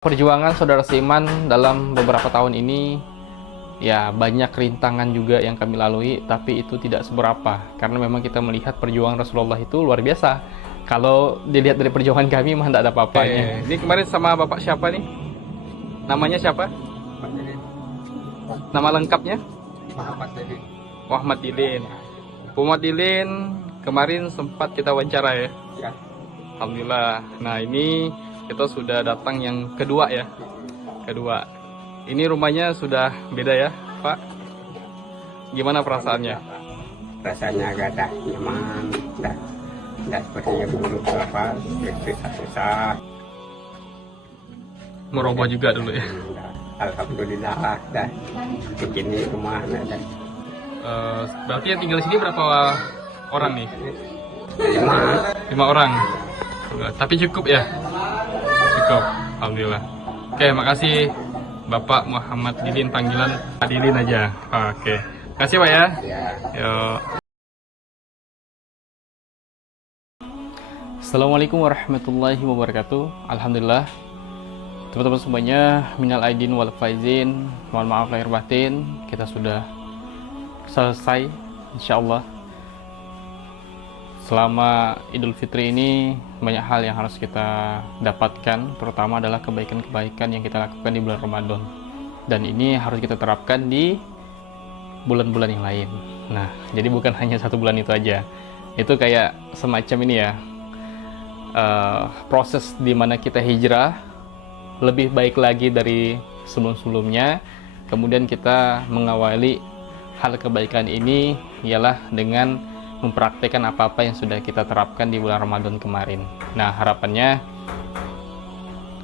Perjuangan saudara seiman dalam beberapa tahun ini ya banyak rintangan juga yang kami lalui, tapi itu tidak seberapa karena memang kita melihat perjuangan Rasulullah itu luar biasa. Kalau dilihat dari perjuangan kami mah tidak ada apa-apanya. Ini kemarin sama Bapak siapa nih? Namanya siapa? Nama lengkapnya? Muhammad Dilin. Muhammad Dilin kemarin sempat kita wawancara ya. Ya, Alhamdulillah. Nah, ini kita sudah datang yang kedua ya. Kedua. Ini rumahnya sudah beda ya, Pak? Gimana perasaannya? rasanya agak dah nyaman, dah seperti yang dulu apa, susah-susah. Meroboh juga dulu ya. Alhamdulillah dah begini rumah dah. Berarti yang tinggal di sini berapa orang nih? Lima. 5 orang. Tapi cukup ya? Cukup. Alhamdulillah. Oke, makasih Bapak Muhammad Dilin, panggilan Pak Dilin aja. Oke. Kasih Pak ya. Ya. Yuk. Assalamualaikum warahmatullahi wabarakatuh. Alhamdulillah, teman-teman semuanya, minal aidin wal faizin, mohon maaf lahir batin, kita sudah selesai insyaallah. Selama Idul Fitri ini banyak hal yang harus kita dapatkan, terutama adalah kebaikan-kebaikan yang kita lakukan di bulan Ramadan, dan ini harus kita terapkan di bulan-bulan yang lain. Nah, jadi bukan hanya satu bulan itu aja. Itu kayak semacam ini ya, proses dimana kita hijrah lebih baik lagi dari sebelum-sebelumnya. Kemudian kita mengawali hal kebaikan ini ialah dengan mempraktekkan apa-apa yang sudah kita terapkan di bulan Ramadan kemarin. Nah, harapannya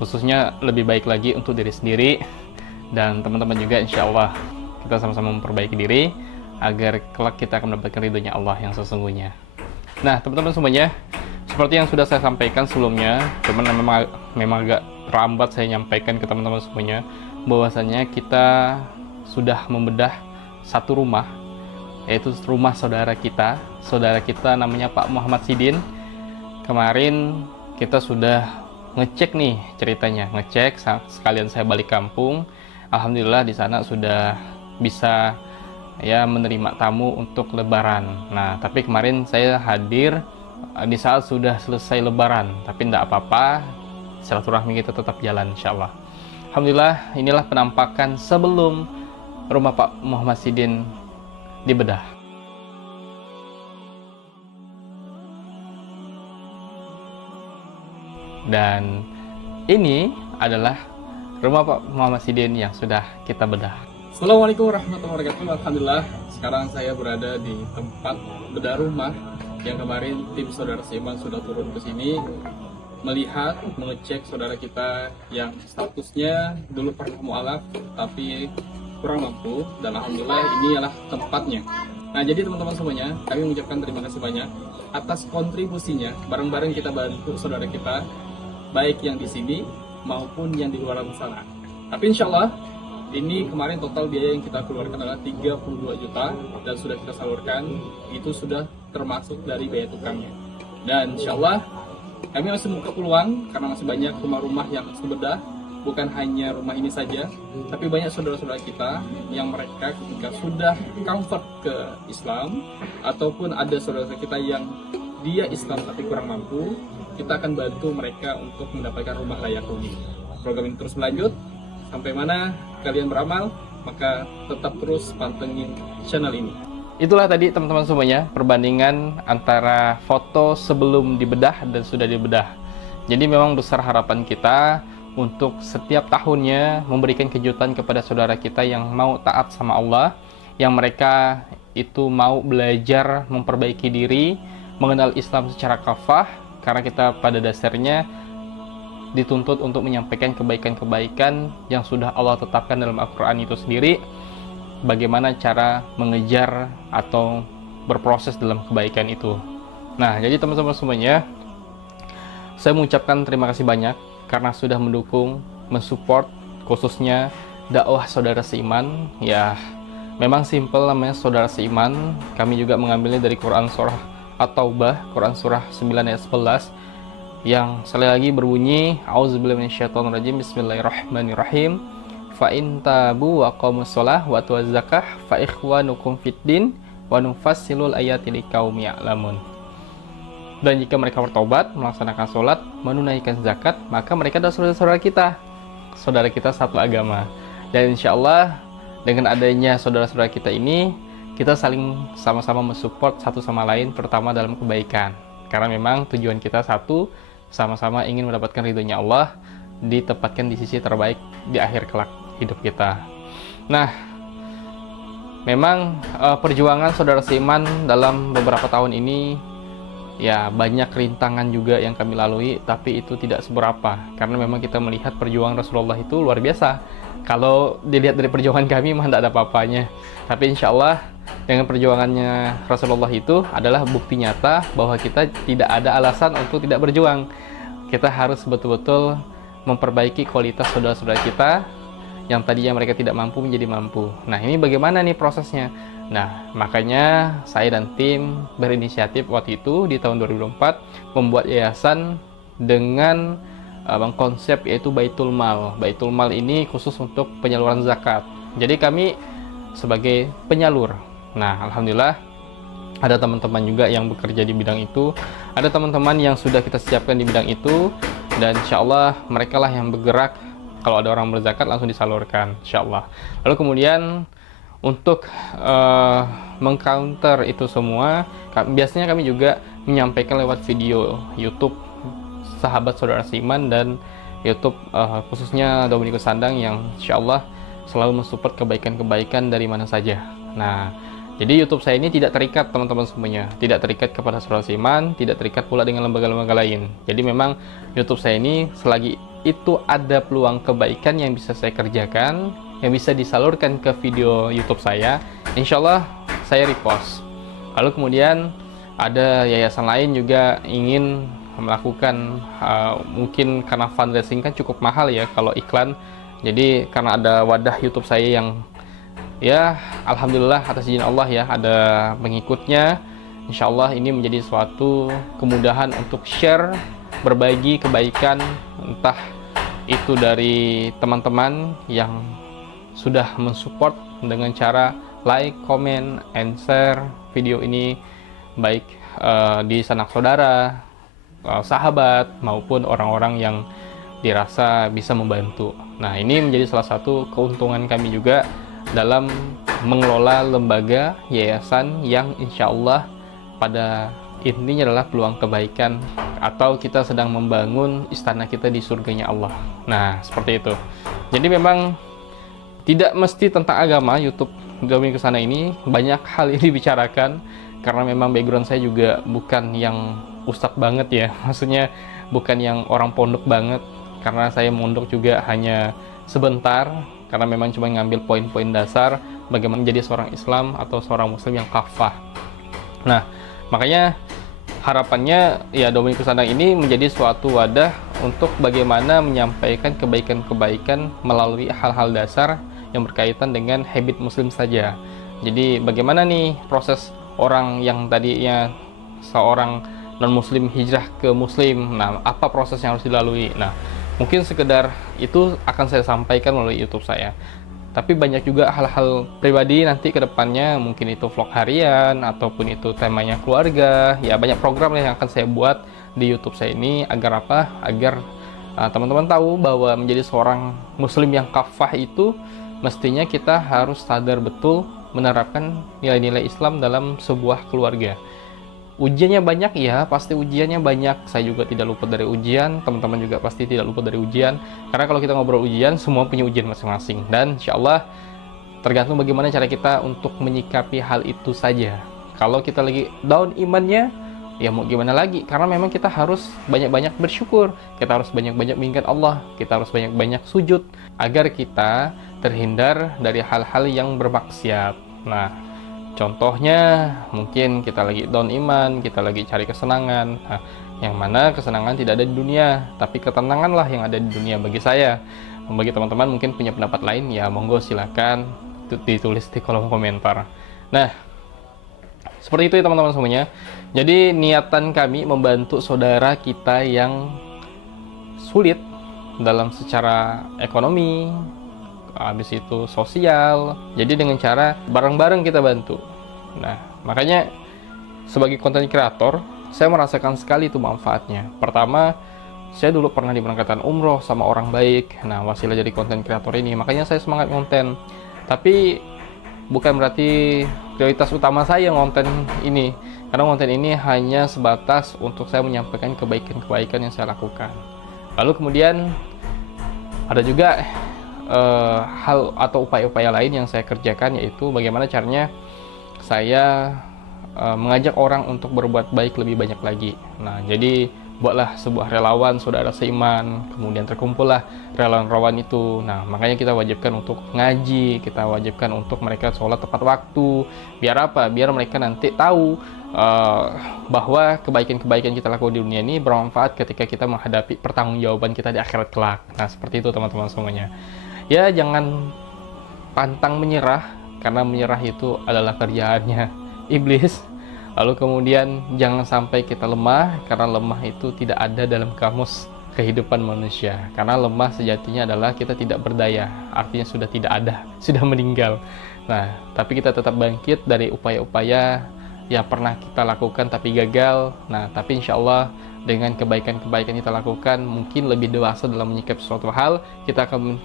khususnya lebih baik lagi untuk diri sendiri dan teman-teman juga, insya Allah kita sama-sama memperbaiki diri agar kelak kita akan mendapatkan ridhonya Allah yang sesungguhnya. Nah, teman-teman semuanya, seperti yang sudah saya sampaikan sebelumnya, cuman memang agak terlambat saya nyampaikan ke teman-teman semuanya, bahwasanya kita sudah membedah satu rumah, yaitu rumah saudara kita namanya Pak Muhammad Sidin. Kemarin kita sudah ngecek nih ceritanya, ngecek sekalian saya balik kampung. Alhamdulillah di sana sudah bisa ya menerima tamu untuk lebaran. Nah, tapi kemarin saya hadir di saat sudah selesai lebaran, tapi tidak apa-apa, silaturahmi kita tetap jalan insyaallah. Alhamdulillah, inilah penampakan sebelum rumah Pak Muhammad Sidin dibedah. Dan ini adalah rumah Pak Muhammad Sidin yang sudah kita bedah. Assalamualaikum warahmatullahi wabarakatuh. Alhamdulillah, sekarang saya berada di tempat bedah rumah yang kemarin tim saudara seiman sudah turun ke sini melihat, mengecek saudara kita yang statusnya dulu pernah mualaf tapi kurang mampu, dan alhamdulillah ini adalah tempatnya. Nah, jadi teman-teman semuanya, kami mengucapkan terima kasih banyak atas kontribusinya. Bareng-bareng kita bantu saudara kita, baik yang di sini maupun yang di luar sana. Tapi insya Allah ini kemarin total biaya yang kita keluarkan adalah 32 juta dan sudah kita salurkan. Itu sudah termasuk dari biaya tukangnya. Dan insya Allah kami masih membuka peluang karena masih banyak rumah-rumah yang harus dibedah. Bukan hanya rumah ini saja, tapi banyak saudara-saudara kita yang mereka ketika sudah comfort ke Islam, ataupun ada saudara kita yang dia Islam tapi kurang mampu, kita akan bantu mereka untuk mendapatkan rumah layak huni. Program ini terus berlanjut, sampai mana kalian beramal, maka tetap terus pantengin channel ini. Itulah tadi teman-teman semuanya, perbandingan antara foto sebelum dibedah dan sudah dibedah. Jadi memang besar harapan kita untuk setiap tahunnya memberikan kejutan kepada saudara kita yang mau taat sama Allah, yang mereka itu mau belajar memperbaiki diri, mengenal Islam secara kafah, karena kita pada dasarnya dituntut untuk menyampaikan kebaikan-kebaikan yang sudah Allah tetapkan dalam Al-Quran itu sendiri, bagaimana cara mengejar atau berproses dalam kebaikan itu. Nah, jadi teman-teman semuanya, saya mengucapkan terima kasih banyak karena sudah mendukung, mensupport khususnya dakwah saudara seiman. Ya, memang simple namanya saudara seiman. Kami juga mengambilnya dari Quran surah At-Taubah, Quran surah 9 ayat 11, yang sekali lagi berbunyi auzubillahi minasyaitonirrajim, bismillahirrahmanirrahim. Fa in tabu wa qamus shalah wa atuz zakah fa ikhwanukum fiddin wa nufassilul ayati liqaumi ya'lamun. Dan jika mereka bertobat, melaksanakan sholat, menunaikan zakat, maka mereka adalah saudara kita satu agama. Dan insya Allah dengan adanya saudara-saudara kita ini, kita saling sama-sama mensupport satu sama lain, terutama dalam kebaikan. Karena memang tujuan kita satu, sama-sama ingin mendapatkan ridhonya Allah, ditempatkan di sisi terbaik di akhir kelak hidup kita. Nah, memang perjuangan saudara seiman dalam beberapa tahun ini ya banyak rintangan juga yang kami lalui, tapi itu tidak seberapa karena memang kita melihat perjuangan Rasulullah itu luar biasa. Kalau dilihat dari perjuangan kami mah tidak ada apa-apanya, tapi insya Allah dengan perjuangannya Rasulullah itu adalah bukti nyata bahwa kita tidak ada alasan untuk tidak berjuang. Kita harus betul-betul memperbaiki kualitas saudara-saudara kita yang tadinya mereka tidak mampu menjadi mampu. Nah, ini bagaimana nih prosesnya? Nah, makanya saya dan tim berinisiatif waktu itu di tahun 2004 membuat yayasan dengan konsep yaitu Baitul Mal. Baitul Mal ini khusus untuk penyaluran zakat. Jadi kami sebagai penyalur. Nah, alhamdulillah ada teman-teman juga yang bekerja di bidang itu. Ada teman-teman yang sudah kita siapkan di bidang itu, dan insya Allah mereka lah yang bergerak. Kalau ada orang berzakat langsung disalurkan, insya Allah. Lalu kemudian untuk mengcounter itu semua, biasanya kami juga menyampaikan lewat video YouTube Sahabat Saudara Seiman dan YouTube khususnya Dominikus Sandang yang insya Allah selalu mensupport kebaikan-kebaikan dari mana saja. Nah, jadi YouTube saya ini tidak terikat teman-teman semuanya, tidak terikat kepada Saudara Seiman, tidak terikat pula dengan lembaga-lembaga lain. Jadi memang YouTube saya ini selagi itu ada peluang kebaikan yang bisa saya kerjakan, yang bisa disalurkan ke video YouTube saya, insya Allah saya repost. Lalu kemudian ada yayasan lain juga ingin melakukan mungkin karena fundraising kan cukup mahal ya kalau iklan. Jadi karena ada wadah YouTube saya yang ya alhamdulillah atas izin Allah ya ada pengikutnya, insya Allah ini menjadi suatu kemudahan untuk share, berbagi kebaikan, entah itu dari teman-teman yang sudah mensupport dengan cara like, comment, and share video ini, baik di sanak saudara, sahabat, maupun orang-orang yang dirasa bisa membantu. Nah, ini menjadi salah satu keuntungan kami juga dalam mengelola lembaga yayasan yang insya Allah pada intinya adalah peluang kebaikan, atau kita sedang membangun istana kita di surganya Allah. Nah, seperti itu. Jadi memang tidak mesti tentang agama. YouTube Dominikus Sandang ini banyak hal ini dibicarakan karena memang background saya juga bukan yang ustadz banget ya, maksudnya bukan yang orang pondok banget, karena saya mondok juga hanya sebentar karena memang cuma ngambil poin-poin dasar bagaimana menjadi seorang Islam atau seorang Muslim yang kafah. Nah, makanya harapannya ya Dominikus Sandang ini menjadi suatu wadah untuk bagaimana menyampaikan kebaikan-kebaikan melalui hal-hal dasar yang berkaitan dengan habit Muslim saja. Jadi bagaimana nih proses orang yang tadinya seorang non-Muslim hijrah ke Muslim. Nah, apa proses yang harus dilalui? Nah, mungkin sekedar itu akan saya sampaikan melalui YouTube saya. Tapi banyak juga hal-hal pribadi nanti ke depannya, mungkin itu vlog harian ataupun itu temanya keluarga. Ya banyak program yang akan saya buat di YouTube saya ini agar apa? Agar teman-teman tahu bahwa menjadi seorang Muslim yang kafah itu mestinya kita harus sadar betul menerapkan nilai-nilai Islam dalam sebuah keluarga. Ujiannya banyak ya, pasti ujiannya banyak. Saya juga tidak luput dari ujian, teman-teman juga pasti tidak luput dari ujian. Karena kalau kita ngobrol ujian, semua punya ujian masing-masing. Dan insya Allah tergantung bagaimana cara kita untuk menyikapi hal itu saja. Kalau kita lagi down imannya, ya mau gimana lagi? Karena memang kita harus banyak-banyak bersyukur. Kita harus banyak-banyak mengingat Allah. Kita harus banyak-banyak sujud agar kita terhindar dari hal-hal yang bermaksiat. Nah, contohnya mungkin kita lagi down iman, kita lagi cari kesenangan. Nah, yang mana kesenangan tidak ada di dunia, tapi ketenanganlah yang ada di dunia bagi saya. Bagi teman-teman mungkin punya pendapat lain, ya monggo silakan ditulis di kolom komentar. Nah, Seperti itu ya teman-teman semuanya. Jadi niatan kami membantu saudara kita yang sulit dalam secara ekonomi, habis itu sosial. Jadi dengan cara bareng-bareng kita bantu. Nah, makanya sebagai konten kreator, saya merasakan sekali itu manfaatnya. Pertama, saya dulu pernah diberangkatkan umroh sama orang baik. Nah, wasilah jadi konten kreator ini. Makanya saya semangat konten. Tapi bukan berarti prioritas utama saya konten ini, karena konten ini hanya sebatas untuk saya menyampaikan kebaikan-kebaikan yang saya lakukan. Lalu kemudian ada juga hal atau upaya-upaya lain yang saya kerjakan, yaitu bagaimana caranya saya mengajak orang untuk berbuat baik lebih banyak lagi. Nah, jadi buatlah sebuah relawan saudara seiman, kemudian terkumpullah relawan-relawan itu. Nah, makanya kita wajibkan untuk ngaji, kita wajibkan untuk mereka sholat tepat waktu. Biar apa? Biar mereka nanti tahu bahwa kebaikan-kebaikan kita lakukan di dunia ini bermanfaat ketika kita menghadapi pertanggungjawaban kita di akhirat kelak. Nah, seperti itu teman-teman semuanya. Ya, jangan pantang menyerah, karena menyerah itu adalah kerjaannya iblis. Lalu kemudian jangan sampai kita lemah, karena lemah itu tidak ada dalam kamus kehidupan manusia. Karena lemah sejatinya adalah kita tidak berdaya, artinya sudah tidak ada, sudah meninggal. Nah, tapi kita tetap bangkit dari upaya-upaya yang pernah kita lakukan tapi gagal. Nah, tapi insya Allah dengan kebaikan-kebaikan kita lakukan, mungkin lebih dewasa dalam menyikapi suatu hal, kita akan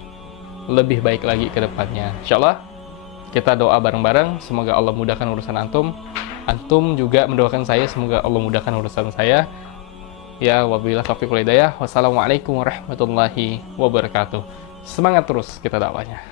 lebih baik lagi ke depannya. Insya Allah kita doa bareng-bareng, semoga Allah mudahkan urusan antum. Antum juga mendoakan saya, semoga Allah mudahkan urusan saya. Ya, wabillahi taufiq wal hidayah. Wassalamualaikum warahmatullahi wabarakatuh. Semangat terus kita dakwahnya.